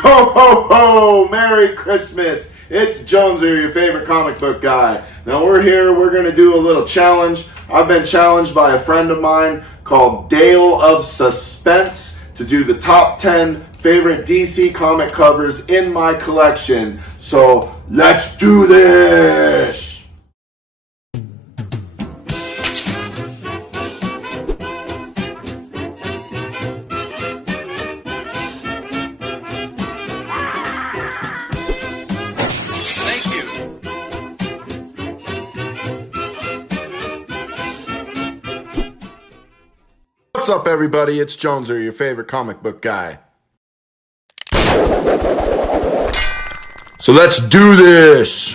Ho, ho, ho! Merry Christmas! It's Jonezer, your favorite comic book guy. Now we're here, we're going to do a little challenge. I've been challenged by a friend of mine called Dale of Suspense to do the top 10 favorite DC comic covers in my collection. So let's do this! What's up, everybody? It's Jonezer, your favorite comic book guy. So let's do this!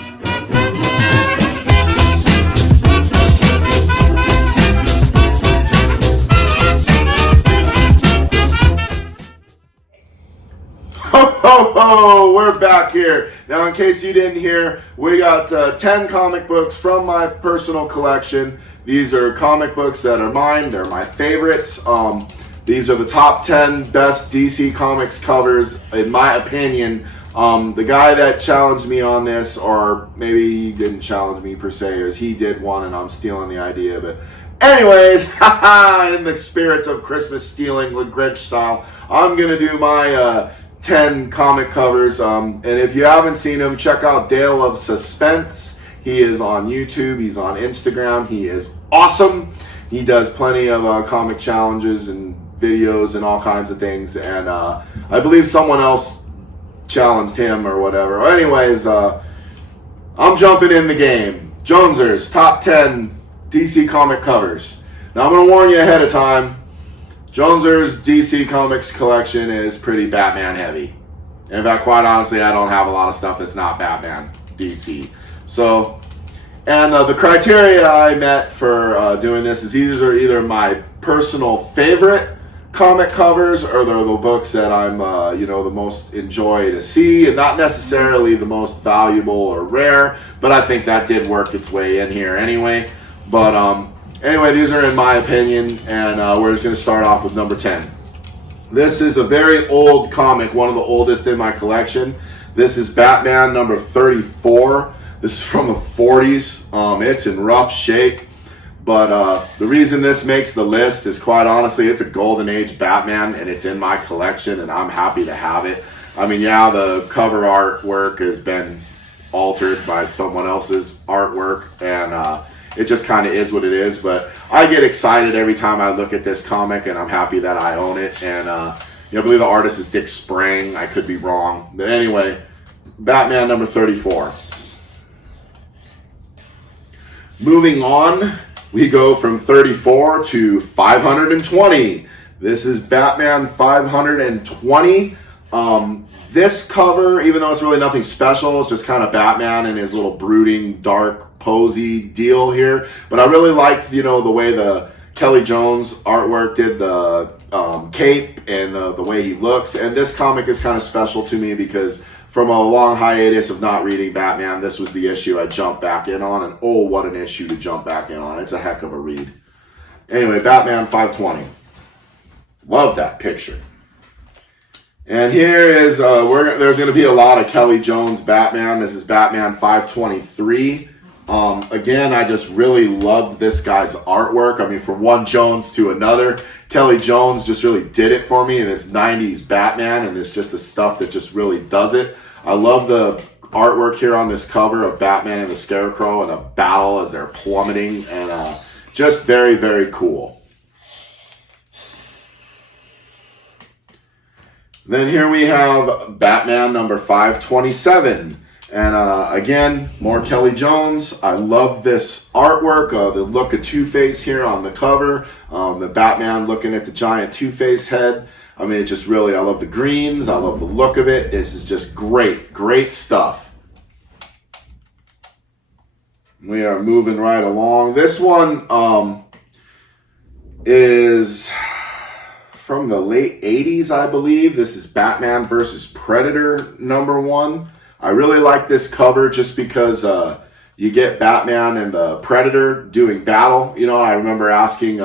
Ho, ho, ho! We're back here. Now, in case you didn't hear, we got 10 comic books from my personal collection. These are comic books that are mine. They're my favorites. These are the top 10 best DC Comics covers, in my opinion. The guy that challenged me on this, or maybe he didn't challenge me per se, or he did one and I'm stealing the idea. But anyways, in the spirit of Christmas stealing, Grinch style, I'm going to do my 10 comic covers. And if you haven't seen him, check out Dale of Suspense. He is on YouTube. He's on Instagram. He is awesome. He does plenty of comic challenges and videos and all kinds of things. And I believe someone else challenged him or whatever. Anyways, I'm jumping in the game. Jonezer's top 10 DC comic covers. Now, I'm going to warn you ahead of time. Jonezer's DC Comics collection is pretty Batman heavy. In fact, quite honestly, I don't have a lot of stuff that's not Batman DC. So, and the criteria I met for doing this is these are either my personal favorite comic covers or they're the books that I'm, the most enjoy to see, and not necessarily the most valuable or rare, but I think that did work its way in here anyway. But anyway, these are in my opinion, and we're just going to start off with number 10. This is a very old comic, one of the oldest in my collection. This is Batman number 34. This is from the 40s. It's in rough shape, but the reason this makes the list is quite honestly, it's a golden age Batman, and it's in my collection, and I'm happy to have it. I mean, yeah, the cover artwork has been altered by someone else's artwork, and it just kind of is what it is, but I get excited every time I look at this comic, and I'm happy that I own it. And I believe the artist is Dick Sprang. I could be wrong, but anyway, Batman number 34. Moving on, we go from 34 to 520. This is Batman 520. This cover, even though it's really nothing special, it's just kind of Batman and his little brooding, dark, posy deal here. But I really liked, the way the Kelly Jones artwork did the cape and the way he looks. And this comic is kind of special to me because from a long hiatus of not reading Batman, this was the issue I jumped back in on. And oh, what an issue to jump back in on. It's a heck of a read. Anyway, Batman 520. Love that picture. And here is, there's going to be a lot of Kelly Jones Batman. This is Batman 523. Again, I just really loved this guy's artwork. I mean, from one Jones to another, Kelly Jones just really did it for me in this 90s Batman, and it's just the stuff that just really does it. I love the artwork here on this cover of Batman and the Scarecrow in a battle as they're plummeting, and just very, very cool. Then here we have Batman number 527. And again, more Kelly Jones. I love this artwork, the look of Two-Face here on the cover. The Batman looking at the giant Two-Face head. I mean, it just really, I love the greens. I love the look of it. This is just great, great stuff. We are moving right along. This one is from the late 80s, I believe. This is Batman versus Predator number 1. I really like this cover just because you get Batman and the Predator doing battle. I remember asking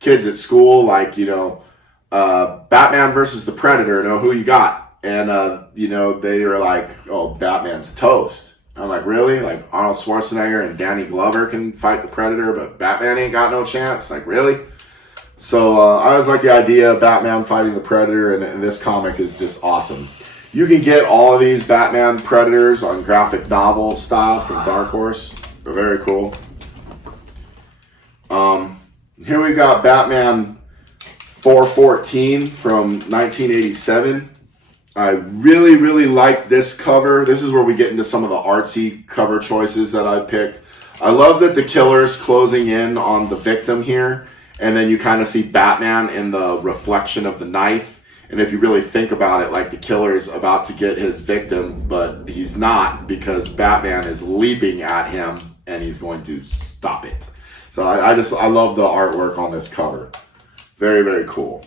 kids at school, like, Batman versus the Predator, who you got? and you know, they were like, "Oh, Batman's toast." I'm like, "Really? Like Arnold Schwarzenegger and Danny Glover can fight the Predator, but Batman ain't got no chance?" Like, really? So I always like the idea of Batman fighting the Predator, and this comic is just awesome. You can get all of these Batman Predators on graphic novel style from Dark Horse. They're very cool. Here we got Batman 414 from 1987. I really, really like this cover. This is where we get into some of the artsy cover choices that I picked. I love that the killer's closing in on the victim here, and then you kind of see Batman in the reflection of the knife. And if you really think about it, like the killer's about to get his victim, but he's not, because Batman is leaping at him and he's going to stop it. So I love the artwork on this cover. Very, very cool.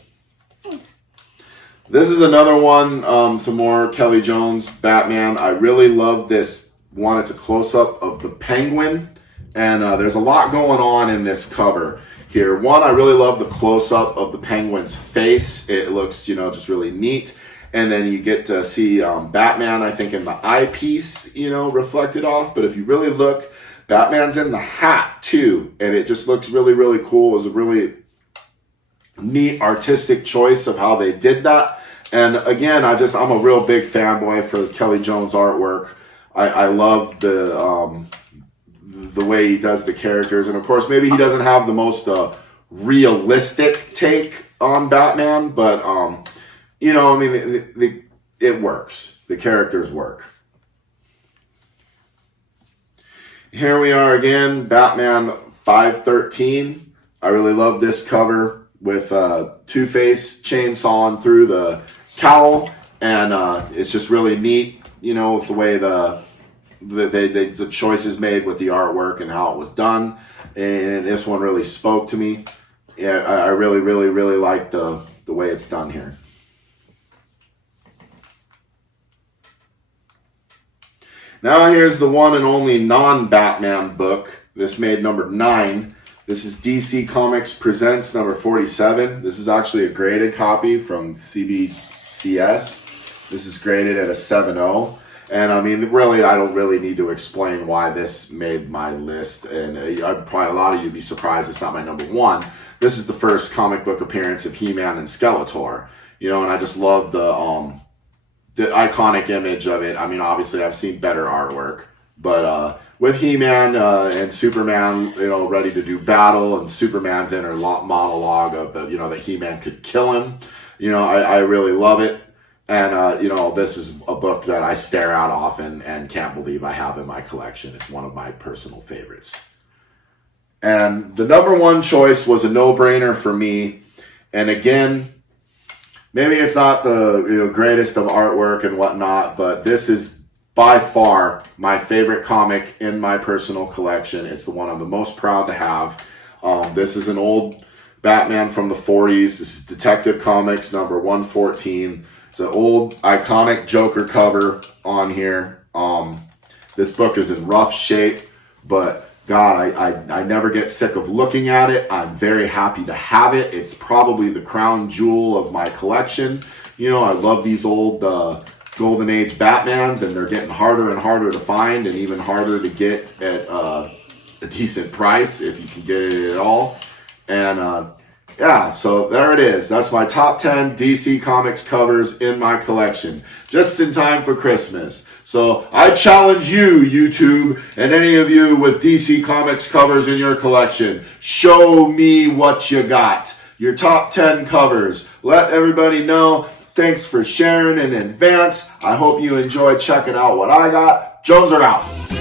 This is another one, some more Kelly Jones Batman. I really love this one. It's a close-up of the Penguin, and there's a lot going on in this cover here. One, I really love the close-up of the Penguin's face. It looks, you know, just really neat. And then you get to see Batman, I think, in the eyepiece, you know, reflected off. But if you really look, Batman's in the hat, too. And it just looks really, really cool. It was a really neat artistic choice of how they did that. And again, I'm a real big fanboy for Kelly Jones artwork. I love the way he does the characters, and of course, maybe he doesn't have the most realistic take on Batman, but you know, I mean, it works. The characters work. Here we are again, Batman 513. I really love this cover with Two-Face chainsawing through the cowl, and it's just really neat, you know, with the way the choices made with the artwork and how it was done. And this one really spoke to me. Yeah, I really, really, really like the way it's done here. Now here's the one and only non-Batman book. This made number 9. This is DC Comics Presents number 47. This is actually a graded copy from CBCS. This is graded at a 7.0. And I mean, really, I don't really need to explain why this made my list. And probably a lot of you would be surprised it's not my number 1. This is the first comic book appearance of He-Man and Skeletor. You know, and I just love the iconic image of it. I mean, obviously, I've seen better artwork. But with He-Man and Superman, you know, ready to do battle, and Superman's inner monologue of that He-Man could kill him. You know, I really love it. And, you know, this is a book that I stare at often and can't believe I have in my collection. It's one of my personal favorites. And the number 1 choice was a no-brainer for me. And again, maybe it's not the greatest of artwork and whatnot, but this is by far my favorite comic in my personal collection. It's the one I'm the most proud to have. This is an old Batman from the 40s. This is Detective Comics number 114. It's an old iconic Joker cover on here. This book is in rough shape, but God, I never get sick of looking at it. I'm very happy to have it. It's probably the crown jewel of my collection. You know, I love these old Golden Age Batmans, and they're getting harder and harder to find, and even harder to get at a decent price if you can get it at all. And yeah, so there it is. That's my top 10 DC Comics covers in my collection, just in time for Christmas. So I challenge you, YouTube, and any of you with DC Comics covers in your collection, show me what you got. Your top 10 covers. Let everybody know. Thanks for sharing in advance. I hope you enjoyed checking out what I got. Jonezer out.